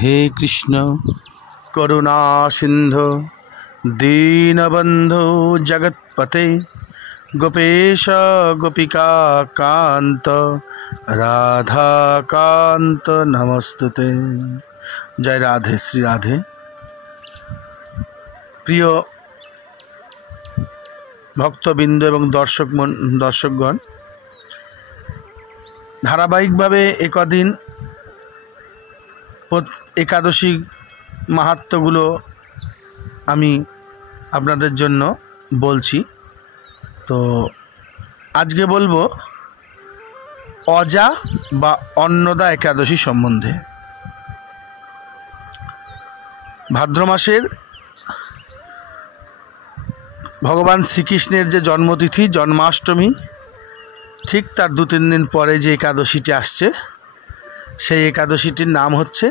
हे कृष्ण करुणा सिंधु दीनबंधु जगत्पते गोपेश गोपिका कांत राधा कांत नमस्तुते। जय राधे श्री राधे। प्रिय भक्तबिंदु एवं दर्शकगण, धाराबाहिकभावे एकदिन एकादशी माहात्म्यगुलो आमी आपनादेर जन्य बोलছি। तो आज के बोलबो अजा बा अन्नदा एकादशी सम्बन्धे। भाद्र मासेर भगवान श्रीकृष्णेर जे जन्मतिथि जन्माष्टमी, ठीक तार 2-3 दिन परे जे एकादशीटी आसছে সেই एकादशीटिर नाम হচ্ছে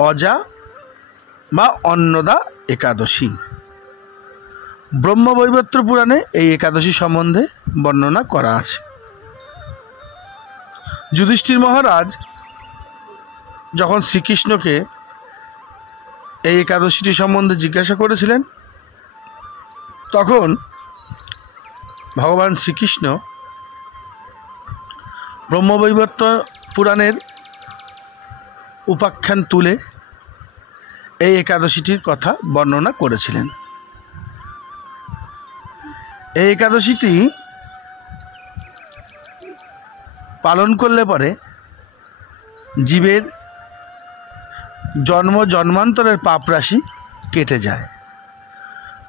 अजा बा अन्नदा एकादशी। ब्रह्मवैवर्त पुराणे এই एकादशी सम्बन्धे बर्णना करा आछे। युधिष्ठिर महाराज যখন শ্রীকৃষ্ণকে এই एकादशीटी सम्बन्धे जिज्ञासा करेছিলেন, তখন भगवान श्रीकृष्ण ब्रह्मवैवर्त पुराणेर उपाख्यान तुले এই एकादशीटिर कथा बर्णना करेছিলেন। এই एकादशीटी पालन करले परे जीवेर जन्म जन्मान्तरेर पाप राशि केटे जाए।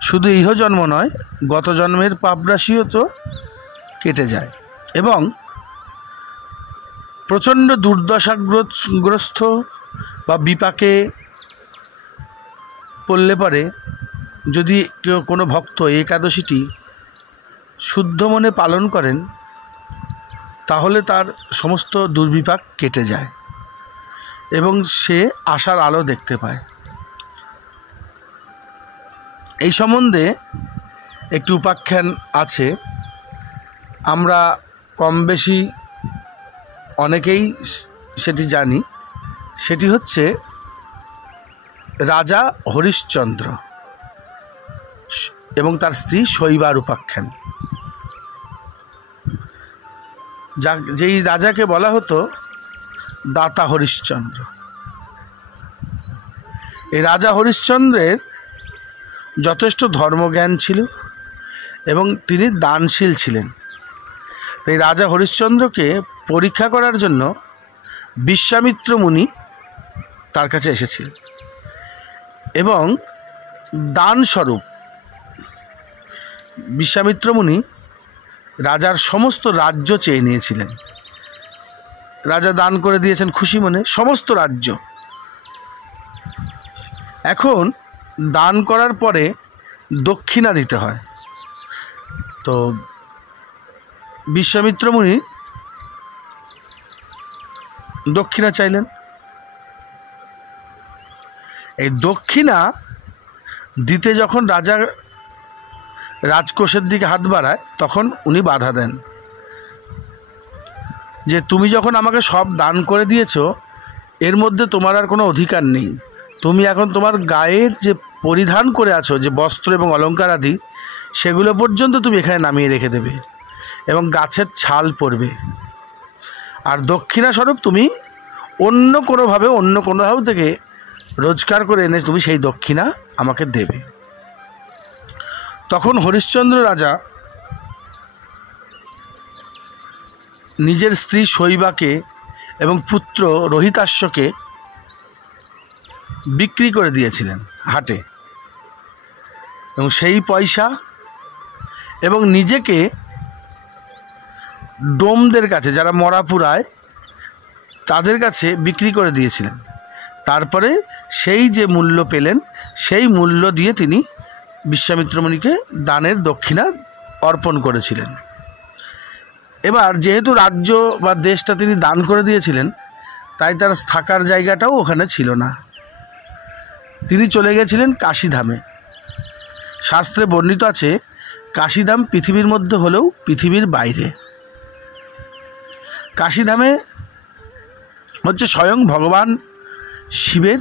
शुधु इह जन्म नय, गत जन्मेर पाप राशिओ तो केटे जाए एवं प्रचंड दुर्दशाग्रस्त बा विपाके पड़ले परे यदि कोनो भक्त एकादशीटी शुद्ध मने पालन करें ताहले तार समस्त दुर्विपाक केटे जाए एवं से आशार आलो देखते पाए। এই সম্বন্ধে একটি উপাখ্যান আছে, আমরা কম বেশি অনেকেই সেটি জানি। সেটি হচ্ছে রাজা হরিশ্চন্দ্র এবং তার স্ত্রী শৈবার উপাখ্যান। যেই রাজাকে বলা হতো দাতা হরিশ্চন্দ্র। এই রাজা হরিশ্চন্দ্রের যথেষ্ট ধর্মজ্ঞান ছিল এবং তিনি দানশীল ছিলেন। তাই রাজা হরিশ্চন্দ্রকে পরীক্ষা করার জন্য বিশ্বামিত্র মুনি তার কাছে এসেছিলেন এবং দানস্বরূপ বিশ্বামিত্র মুনি রাজার সমস্ত রাজ্য চেয়ে নিয়েছিলেন। রাজা দান করে দিয়েছেন খুশি মনে সমস্ত রাজ্য। এখন দান করার পরে দক্ষিণা দিতে হয়। তো বিশ্বামিত্র মুনি দক্ষিণা চাইলেন। এই দক্ষিণা দিতে যখন রাজা রাজকোষের দিকে হাত বাড়ায় তখন উনি বাধা দেন যে তুমি যখন আমাকে সব দান করে দিয়েছো এর মধ্যে তোমার আর কোনো অধিকার নেই। তুমি এখন তোমার গায়ের যে পরিধান করে আছো যে বস্ত্র এবং অলঙ্কার আদি সেগুলো পর্যন্ত তুমি এখানে নামিয়ে রেখে দেবে এবং গাছের ছাল পরবে। আর দক্ষিণা স্বরূপ তুমি অন্য কোনোভাবে থেকে রোজগার করে এনে তুমি সেই দক্ষিণা আমাকে দেবে। তখন হরিশ্চন্দ্র রাজা নিজের স্ত্রী শৈবাকে এবং পুত্র রোহিতাশ্বকে বিক্রি করে দিয়েছিলেন হাটে এবং সেই পয়সা এবং নিজেকে ডোমদের কাছে যারা মরা পুরায় তাদের কাছে বিক্রি করে দিয়েছিলেন। তারপরে সেই যে মূল্য পেলেন সেই মূল্য দিয়ে তিনি বিশ্বামিত্র মুনিকে দানের দক্ষিণা অর্পণ করেছিলেন। এবার যেহেতু রাজ্য বা দেশটা তিনি দান করে দিয়েছিলেন তাই তার থাকার জায়গাটাও ওখানে ছিল না। তিনি চলে গেছিলেন কাশীধামে। শাস্ত্রে বর্ণিত আছে কাশীধাম পৃথিবীর মধ্যে হলেও পৃথিবীর বাইরে। কাশীধামে হচ্ছে স্বয়ং ভগবান শিবের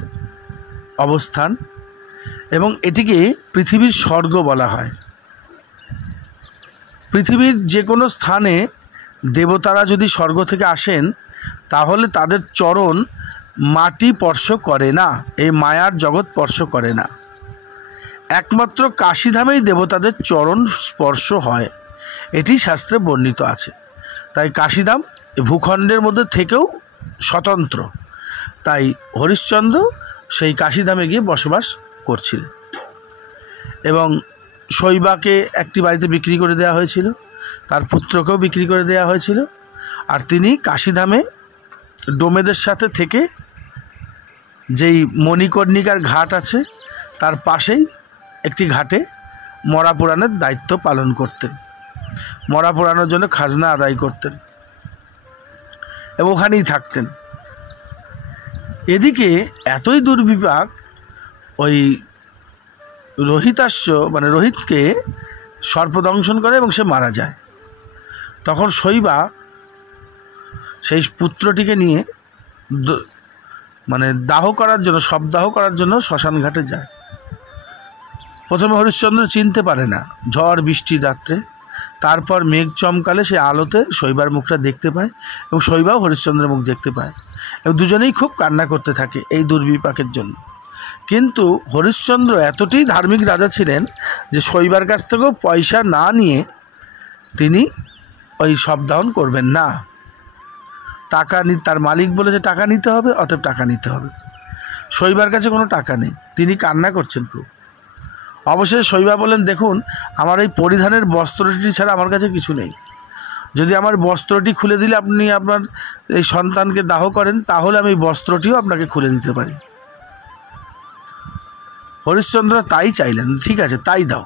অবস্থান এবং এটিকে পৃথিবীর স্বর্গ বলা হয়। পৃথিবীর যে কোনো স্থানে দেবতারা যদি স্বর্গ থেকে আসেন তাহলে তাদের চরণ মাটি স্পর্শ করে না, এই মায়ার জগৎ স্পর্শ করে না। একমাত্র কাশীধামেই দেবতাদের চরণ স্পর্শ হয়, এটি শাস্ত্রে বর্ণিত আছে। তাই কাশীধাম ভূখণ্ডের মধ্যে থেকেও স্বতন্ত্র। তাই হরিশ্চন্দ্র সেই কাশীধামে গিয়ে বসবাস করছিলেন এবং শৈবাকে একটি বাড়িতে বিক্রি করে দেওয়া হয়েছিল, তার পুত্রকেও বিক্রি করে দেওয়া হয়েছিল। আর তিনি কাশীধামে ডোমেদের সাথে থেকে যেই মণিকর্ণিকার ঘাট আছে তার পাশেই একটি ঘাটে মরা পোড়ানোর দায়িত্ব পালন করতেন, মরা পোড়ানোর জন্য খাজনা আদায় করতেন এবং ওখানেই থাকতেন। এদিকে এতই দুর্বিপাক, ওই রোহিতাশ্ব মানে রোহিতকে সর্পদংশন করে এবং সে মারা যায়। তখন শৈবা সেই পুত্রটিকে নিয়ে মানে দাহ করার জন্য, শবদাহ করার জন্য শ্মশান ঘাটে যায়। প্রথমে হরিশ্চন্দ্র চিনতে পারে না, ঝড় বৃষ্টির রাত্রে। তারপর মেঘ চমকালে সে আলোতে শৈবার মুখটা দেখতে পায় এবং শৈবাও হরিশ্চন্দ্রের মুখ দেখতে পায় এবং দুজনেই খুব কান্না করতে থাকে এই দুর্বিপাকের জন্য। কিন্তু হরিশ্চন্দ্র এতটাই ধার্মিক রাজা ছিলেন যে শৈবার কাছ থেকেও পয়সা না নিয়ে তিনি ওই শবদাহন করবেন না। টাকা তার মালিক বলেছে টাকা নিতে হবে, অতএব টাকা নিতে হবে। শৈবার কাছে কোনো টাকা নেই, তিনি কান্না করছেন খুব। অবশেষে শৈবা বলেন, দেখুন আমার এই পরিধানের বস্ত্রটি ছাড়া আমার কাছে কিছু নেই, যদি আমার বস্ত্রটি খুলে দিলে আপনি আপনার এই সন্তানকে দাহ করেন তাহলে আমি বস্ত্রটিও আপনাকে খুলে দিতে পারি। হরিশ্চন্দ্র তাই চাইলেন, ঠিক আছে তাই দাও।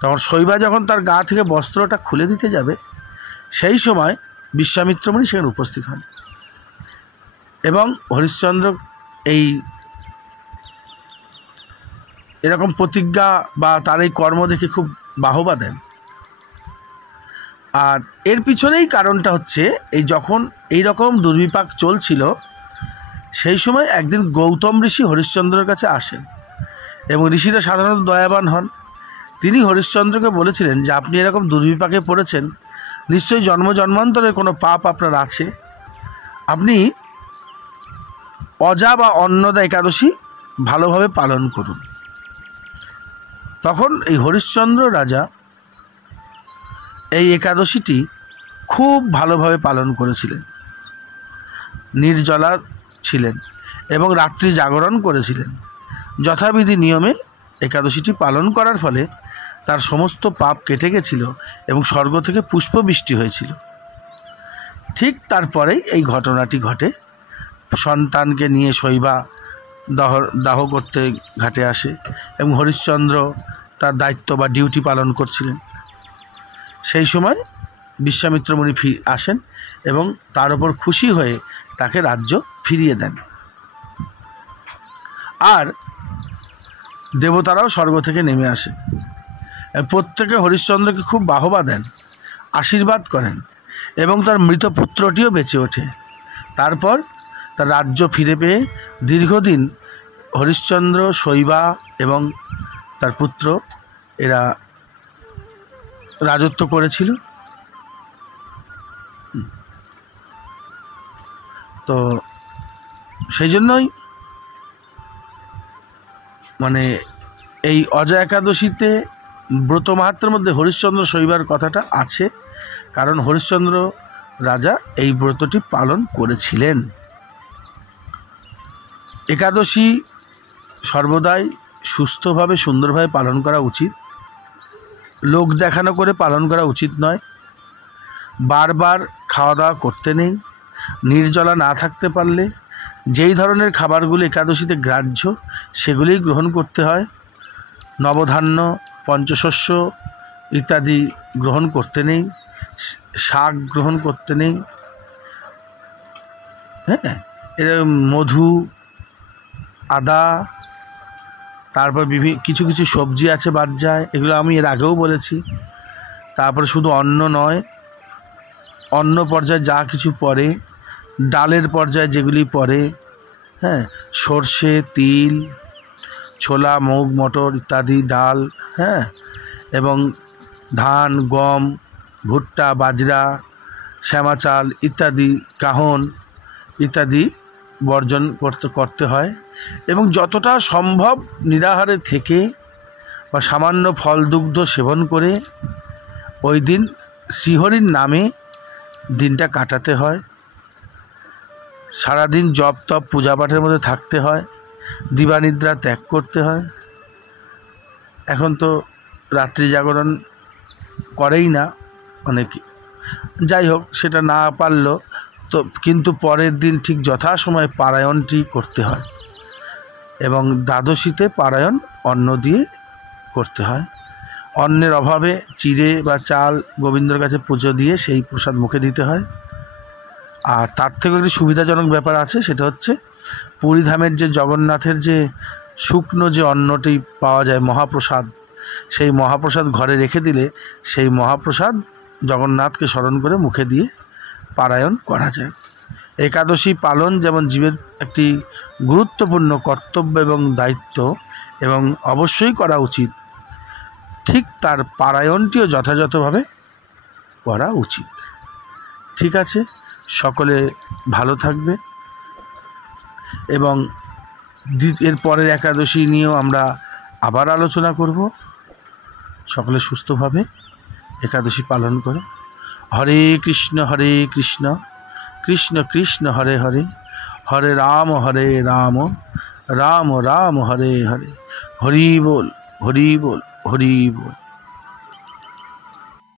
তখন শৈবা যখন তার গা থেকে বস্ত্রটা খুলে দিতে যাবে সেই সময় বিশ্বামিত্র মুনি সেখানে উপস্থিত হন এবং হরিশ্চন্দ্র এই এরকম প্রতিজ্ঞা বা তার এই কর্ম দেখে খুব বাহবা দেন। আর এর পিছনেই কারণটা হচ্ছে, এই যখন এই রকম দুর্বিপাক চলছিল সেই সময় একদিন গৌতম ঋষি হরিশ্চন্দ্রের কাছে আসেন এবং ঋষিরা সাধারণত দয়াবান হন। তিনি হরিশ্চন্দ্রকে বলেছিলেন যে আপনি এরকম দুর্বিপাকে পড়েছেন, নিশ্চয়ই জন্ম জন্মান্তরের কোনো পাপ আপনার আছে, আপনি অজা বা অন্নদা একাদশী ভালোভাবে পালন করুন। তখন এই হরিশ্চন্দ্র রাজা এই একাদশীটি খুব ভালোভাবে পালন করেছিলেন, নির্জলা ছিলেন এবং রাত্রি জাগরণ করেছিলেন। যথাবিধি নিয়মে একাদশীটি পালন করার ফলে তার সমস্ত পাপ কেটে গেছিল এবং স্বর্গ থেকে পুষ্পবৃষ্টি হয়েছিল। ঠিক তারপরেই এই ঘটনাটি ঘটে। সন্তানকে নিয়ে শৈবা দাহ করতে ঘাটে আসে এবং হরিশ্চন্দ্র তার দায়িত্ব বা ডিউটি পালন করছিলেন। সেই সময় বিশ্বামিত্র মুনি আসেন এবং তার উপর খুশি হয়ে তাকে রাজ্য ফিরিয়ে দেন। আর দেবতারাও স্বর্গ থেকে নেমে আসে, প্রত্যেকে হরিশ্চন্দ্রকে খুব বাহবা দেন, আশীর্বাদ করেন এবং তার মৃত পুত্রটিও বেঁচে ওঠে। তারপর তার রাজ্য ফিরে পেয়ে দীর্ঘদিন হরিশ্চন্দ্র, শৈবা এবং তার পুত্র এরা রাজত্ব করেছিল। তো সেই জন্যই মানে এই অজা একাদশীতে ব্রত মাহাত্ম্যের মধ্যে হরিশ্চন্দ্র শৈবার কথাটা আছে, কারণ হরিশ্চন্দ্র রাজা এই ব্রতটি পালন করেছিলেন। একাদশী সর্বদাই সুস্থভাবে সুন্দরভাবে পালন করা উচিত, লোক দেখানো করে পালন করা উচিত নয়। বারবার খাওয়া দাওয়া করতে নেই। নির্জলা না থাকতে পারলে যেই ধরনের খাবারগুলো একাদশীতে গ্রাহ্য সেগুলিই গ্রহণ করতে হয়। নবধান্য, পঞ্চশস্য ইত্যাদি গ্রহণ করতে নেই, শাক গ্রহণ করতে নেই। হ্যাঁ, এরকম মধু, আদা, তারপর কিছু কিছু সবজি আছে বাদ যায়, এগুলো আমি এর আগেও বলেছি। তারপরে শুধু অন্ন নয়, অন্ন পর্যায়ে যা কিছু পড়ে, ডালের পর্যায়ে যেগুলি পড়ে, হ্যাঁ, সর্ষে, তিল, ছোলা, মুগ, মটর ইত্যাদি, ডাল, হ্যাঁ, এবং ধান, গম, ভুট্টা, বাজরা, শ্যামা চাল ইত্যাদি, কাহন ইত্যাদি বর্জন করতে হয়। এবং যতটা সম্ভব নিরাহারে থেকে বা সামান্য ফল দুগ্ধ সেবন করে ওই দিন শ্রীহরির নামে দিনটা কাটাতে হয়। সারাদিন জপ তপ পূজা পাঠের মধ্যে থাকতে হয়, দিবানিদ্রা ত্যাগ করতে হয়। এখন তো রাত্রি জাগরণ করেই না অনেকে, যাই হোক সেটা না পারলেও তো কিন্তু পরের দিন ঠিক যথাসময়ে পারায়ণটি করতে হয় এবং দ্বাদশীতে পারায়ণ অন্ন দিয়ে করতে হয়। অন্নের অভাবে চিড়ে বা চাল গোবিন্দর কাছে পুজো দিয়ে সেই প্রসাদ মুখে দিতে হয়। আর তার থেকেও একটি সুবিধাজনক ব্যাপার আছে, সেটা হচ্ছে পুরীধামের যে জগন্নাথের যে শুকনো যে অন্নটি পাওয়া যায় মহাপ্রসাদ, সেই মহাপ্রসাদ ঘরে রেখে দিলে সেই মহাপ্রসাদ জগন্নাথকে স্মরণ করে মুখে দিয়ে পারায়ণ করা যায়। একাদশী পালন যেমন জীবের একটি গুরুত্বপূর্ণ কর্তব্য এবং দায়িত্ব এবং অবশ্যই করা উচিত, ঠিক তার পারায়ণটিও যথাযথভাবে করা উচিত। ঠিক আছে, সকলে ভালো থাকবে এবং এর পরের একাদশী নিয়েও আমরা আবার আলোচনা করব। সকলে সুস্থভাবে একাদশী পালন করো। হরে কৃষ্ণ কৃষ্ণ কৃষ্ণ হরে হরে, হরে রাম রাম রাম হরে হরে। হরি বল হরি বল হরি বল।